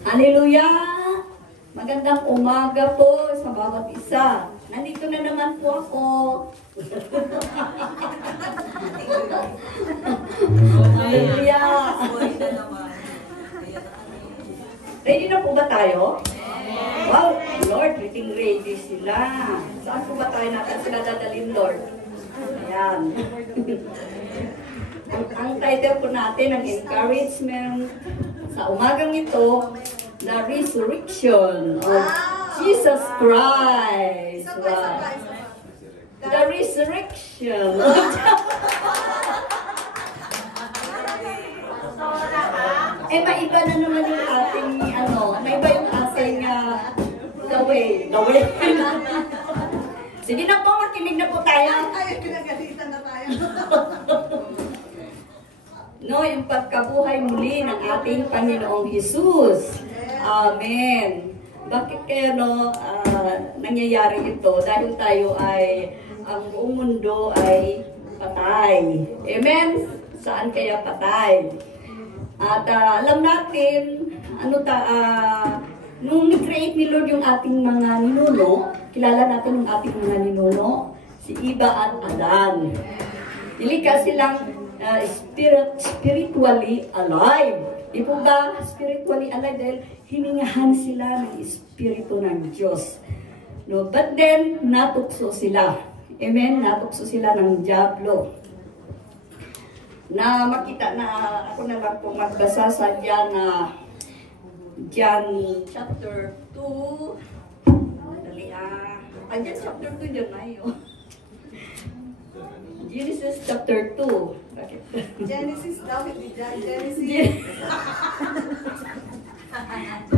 Hallelujah! Magandang umaga po sa bawat isa. Nandito na naman po ako. Hallelujah! Ready na po ba tayo? Wow, Lord, ready sila. Saan po ba tayo natin sila dadalhin, Lord? Ayan. Ang title po natin, ang encouragement sa umagang ito, the resurrection of Jesus Christ. Wow. The resurrection. Maiba na naman yung ating, maiba yung ating, the way. Sige na po, makinig na po tayo. Ay, pinagalitan na tayo. No, yung pagkabuhay muli ng ating Panginoong Jesus. Amen. Bakit kaya nangyayari ito? Dahil tayo ay, ang buong mundo ay patay. Amen? Saan kaya patay? At alam natin, nung ni-create ni Lord yung ating mga ninuno, kilala natin yung ating mga ninuno, si Eva at Adan. Nilikha silang spiritually alive. Di po ba spiritually alive? Dahil hiningahan sila ng Espiritu ng Diyos. No? But then, natukso sila. Amen? Natukso sila ng diablo. Na makita na, ako na lang po magbasa sa John chapter 2. Dali John chapter 2 dyan na yun. Genesis chapter 2. Bakit? Genesis daw, hindi Genesis.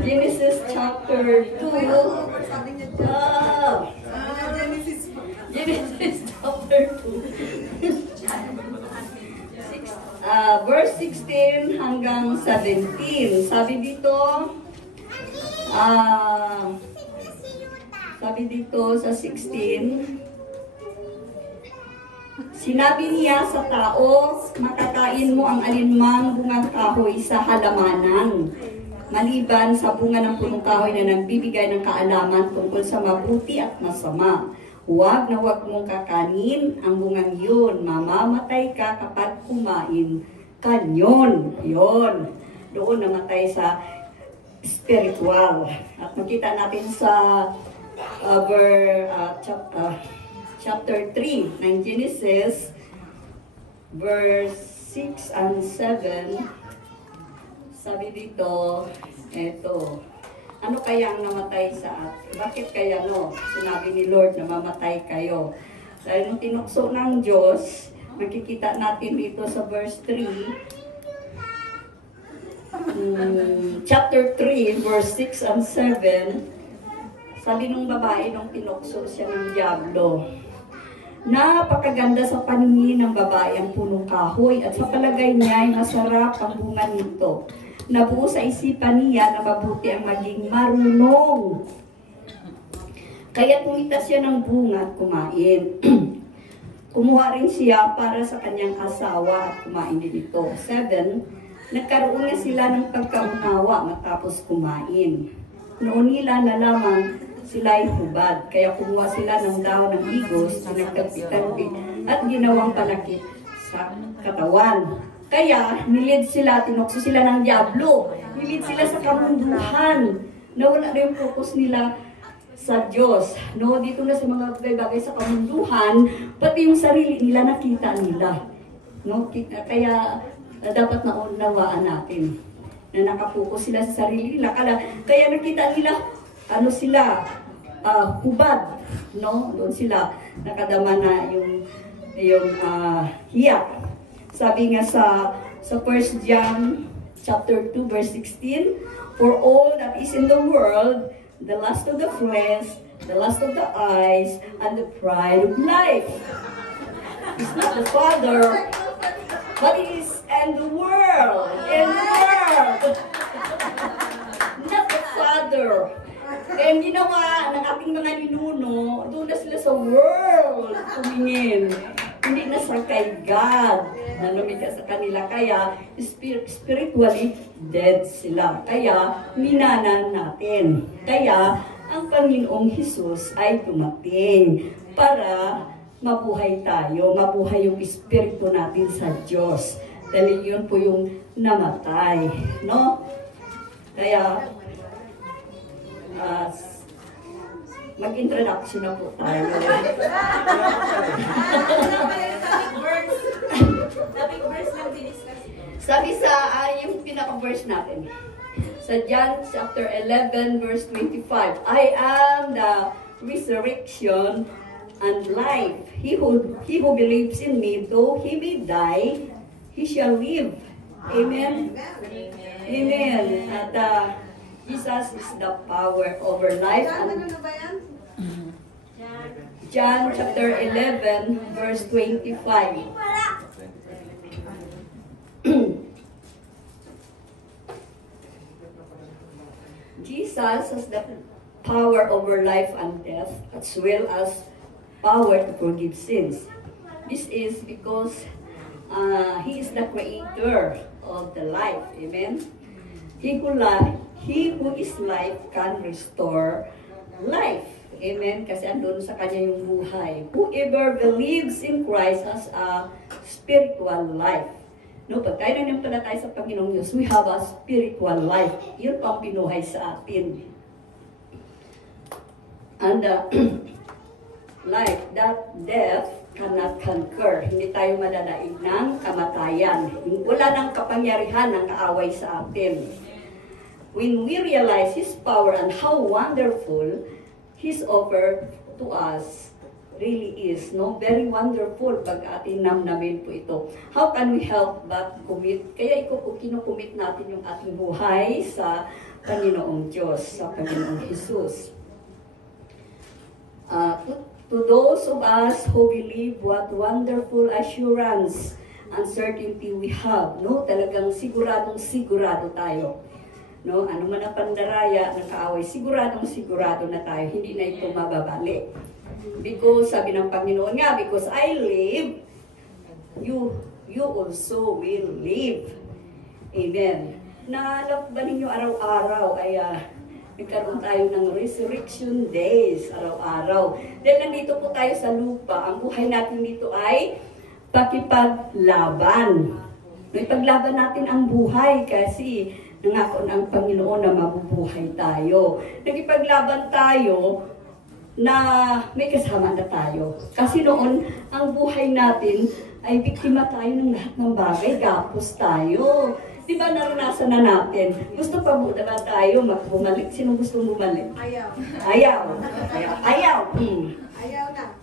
Genesis chapter 2. Sabi niya Genesis. Genesis chapter 2. Verse 16 hanggang 17. Sabi dito sa 16, sinabi niya sa tao, makakain mo ang alinmang bungang kahoy sa halamanan, maliban sa bunga ng punong kahoy na nagbibigay ng kaalaman tungkol sa mabuti at masama. Huwag na huwag mong kakanin ang bungang yun. Mamamatay ka kapag kumain ka nyon. Yun. Doon namatay sa spiritual. At makita natin sa chapter 3 ng Genesis, verse 6 and 7. Sabi dito, eto, ano kaya ang namatay sa atin? Bakit kaya sinabi ni Lord na mamatay kayo? Dahil nung tinukso ng Diyos, makikita natin dito sa verse 3, chapter 3, verse 6 and 7, sabi nung babae nung tinukso siya ng diablo, napakaganda sa paningin ng babae ang punong kahoy at sa palagay niya ay masarap ang bunga nito. Nabuo sa isipan niya na mabuti ang maging marunong. Kaya tumita siya ng bunga at kumain. Kumuha rin siya para sa kanyang asawa at kumain din ito. 7. Nagkaroon na sila ng pagkaunawa matapos kumain. Noon nila nalaman sila ay hubad. Kaya kumuha sila ng dahon ng higos na nagkapit-kapit at ginawang palakit sa katawan. Kaya, nilid sila, tinukso sila ng diablo. Nilid sila sa kamunduhan. Nawala na yung focus nila sa Diyos. No, dito na sa mga bagay-bagay sa kamunduhan, pati yung sarili nila nakita nila. No, kaya dapat naunawaan natin na nakapokus sila sa sarili nila. Kaya nakita nila, hubad. No, doon sila nakadama na yung hiyak. Sabi nga sa 1 John chapter 2 verse 16, for all that is in the world, the lust of the flesh, the lust of the eyes, and the pride of life is not the Father, but it is in the world. Not the Father. Kaya ginawa ng ating mga ninuno, doon na sila sa world tumingin. Hindi na sa kay God. na lumikas sa kanila. Kaya spiritually dead sila. Kaya minanan natin. Kaya ang Panginoong Hesus ay dumating para mabuhay tayo, mabuhay yung espiritu natin sa Diyos. Dahil yun po yung namatay. No? Kaya, mag-introduction na po tayo. Topic verse lang diniscuss. Sabi sa yung pinaka-verse natin, sa John chapter 11 verse 25, I am the resurrection and life. He who believes in me, though he may die, he shall live. Amen? Amen. At Jesus is the power over life. Ano And na ba yan? John chapter 11 verse 25. Jesus has the power over life and death, as well as power to forgive sins. This is because He is the creator of the life. Amen? He who is life can restore life. Amen? Kasi andun sa Kanya yung buhay. Whoever believes in Christ has a spiritual life. No, pag tayo nanampalataya sa Panginoong Diyos, we have a spiritual life. Yun po ang binuhay sa atin. And like that death cannot conquer. Hindi tayo madadaig ng kamatayan. Wala nang kapangyarihan ng kaaway sa atin. When we realize His power and how wonderful His offer to us really is, no? Very wonderful pag ating namnamin po ito. How can we help but commit? Kaya kinukumit natin yung ating buhay sa Panginoong Diyos, sa Panginoong Jesus. To those of us who believe, what wonderful assurance and certainty we have, no? Talagang sigurado tayo. No? Ano man ang pandaraya ng kaaway, sigurado na tayo, hindi na ito mababali. Because, sabi ng Panginoon nga, because I live, you also will live. Amen. Naalap ba ninyo araw-araw ay nagkaroon tayo ng resurrection days, araw-araw. Dahil nandito po tayo sa lupa, ang buhay natin dito ay pakipaglaban. Ipaglaban natin ang buhay kasi nangako ng Panginoon na mabubuhay tayo. Nagipaglaban tayo na may kasama na tayo. Kasi noon, ang buhay natin ay biktima tayo ng lahat ng bagay. Gapos tayo. Di ba naranasan na natin? Gusto pa ba tayo bumalik? Sino gusto bumalik? Ayaw. Ayaw. Ayaw.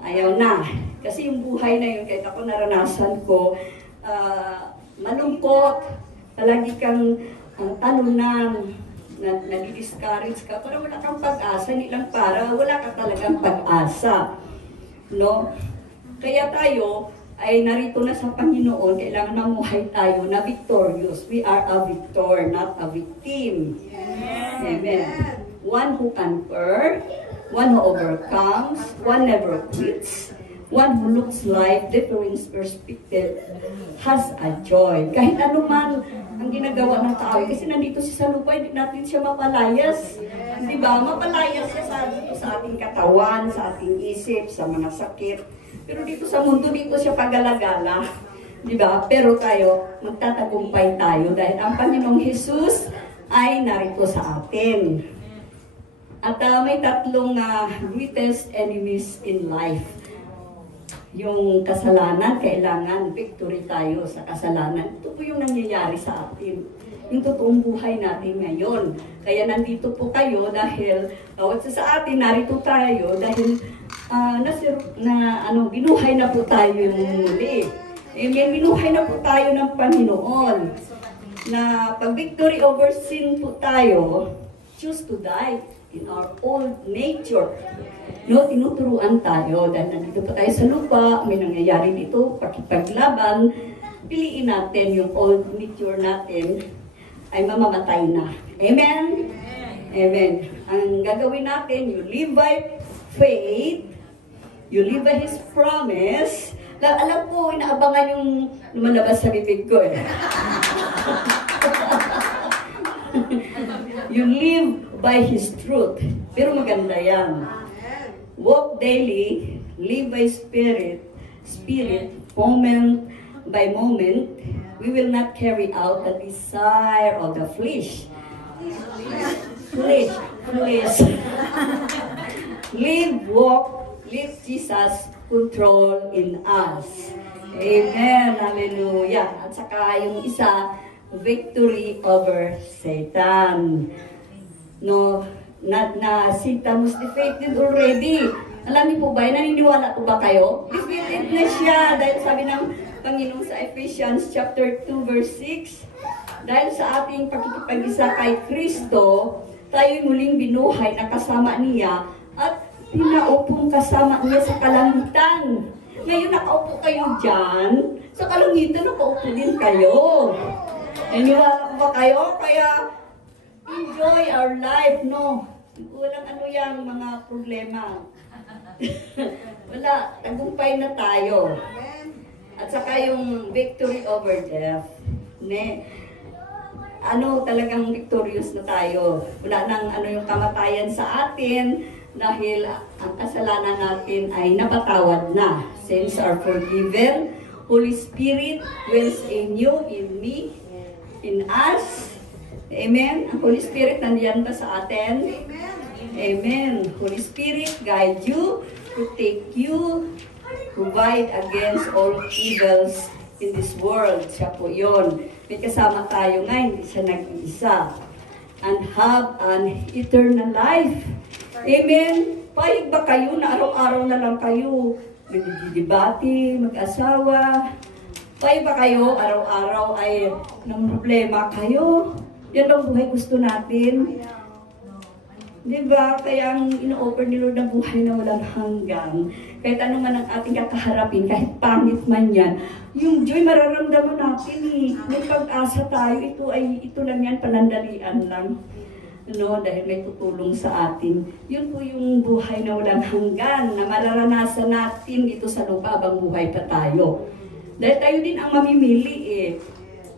Ayaw na. Kasi yung buhay na yun, kahit ako naranasan ko, malungkot. Palagi kang talunan, nadi-discourage ka, para wala kang pag-asa, hindi lang para wala ka talagang pag-asa. No? Kaya tayo ay narito na sa Panginoon, kailangan namuhay tayo na victorious. We are a victor, not a victim. Yes. Amen. One who conquers, one who overcomes, one never quits, one who looks life, different perspective, has a joy. Kahit ano man ang ginagawa ng tao, kasi nandito siya sa lupa, hindi natin siya mapalayas. Di ba? Mapalayas siya sa ating katawan, sa ating isip, sa mga sakit. Pero dito sa mundo, dito siya pagalagala. Di ba? Pero tayo, magtatagumpay tayo dahil ang Panginoong Jesus ay narito sa atin. At may tatlong greatest enemies in life. Yung kasalanan, kailangan victory tayo sa kasalanan. Ito po yung nangyayari sa atin. Yung totoong buhay natin ngayon. Kaya nandito po kayo dahil bawat sa atin, narito tayo dahil binuhay na po tayo yung muli. Amen, binuhay na po tayo ng Panginoon. Na pag victory over sin po tayo, choose to die in our old nature. No, tinuturuan tayo dahil nandito pa tayo sa lupa, may nangyayari dito, pakipaglaban, piliin natin yung old nature natin ay mamamatay na. Amen? Amen. Ang gagawin natin, you live by faith, you live by His promise, Alam ko, inaabangan yung lumalabas sa bibig ko eh. You live by His truth. Pero maganda yan. Walk daily, live by spirit, moment by moment. We will not carry out the desire of the flesh. Flesh. Live, walk, live Jesus control in us. Amen. Hallelujah. At saka yung isa, victory over Satan. No, Satan was defeated already. Alam niyo po ba, naniniwala po ba kayo? Defeated na siya dahil sabi ng Panginoon sa Ephesians chapter 2 verse 6, dahil sa ating pakikipag-isa kay Kristo, tayo'y muling binuhay na kasama niya at pinaupong kasama niya sa kalangitan. Ngayon nakaupo kayo dyan, sa kalangitan nakaupo din kayo. Naniniwala po ba kayo? Kaya enjoy our life, no? Walang ano yung mga problema. Wala, tagumpay na tayo. At saka yung victory over death. Talagang victorious na tayo. Wala nang yung kamatayan sa atin dahil ang kasalanan natin ay napatawad na. Sins are forgiven. Holy Spirit dwells in you, in me, in us. Amen. Ang Holy Spirit nandiyan pa sa atin. Amen. Holy Spirit guide you, protect you, provide against all evils in this world. Siya po yun. May kasama tayo nga, hindi siya nag-iisa. And have an eternal life. Amen. Payag ba kayo na araw-araw na lang kayo nagdidibati, mag-asawa? Payag ba kayo araw-araw ay ng problema kayo? Yan ang buhay gusto natin. Diba? Kaya ang ino-offer ni Lord na buhay na walang hanggang. Kahit ano man ang ating kakaharapin, kahit pangit man yan, yung joy mararamdaman natin eh. May pag-asa tayo, ito lang yan, panandalian lang. Dahil may tutulong sa atin. Yun po yung buhay na walang hanggan, na mararanasan natin dito sa lupa habang buhay pa tayo. Dahil tayo din ang mamimili eh.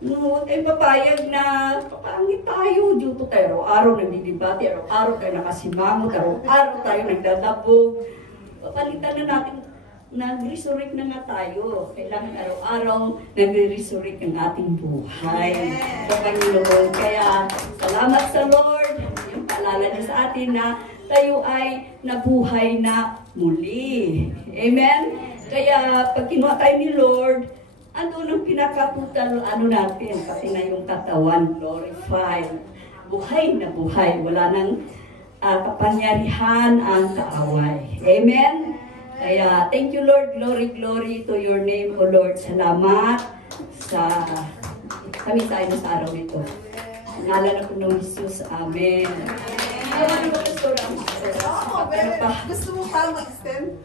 Papayag na pangit tayo, dito tayo araw-araw nagdidibati, araw-araw tayo nakasimangot, araw-araw tayo nagdadabog. Papalitan na natin, nag-resurrect na nga tayo. Kailangan araw-araw nag-resurrect ang ating buhay sa Panginoon. Kaya salamat sa Lord, yung paalala niya sa atin na tayo ay nabuhay na muli. Amen? Kaya pag kinuha tayo ni Lord, nung pinakatutal natin, pati na yung katawan, glorified. Buhay na buhay. Wala nang kapangyarihan ang kaaway. Amen? Kaya, thank you Lord. Glory, glory to your name, O Lord. Salamat sa kami tayo na sa araw nito. Ngalan ako ng Jesus. Amen. Gusto mo pa mag-extend?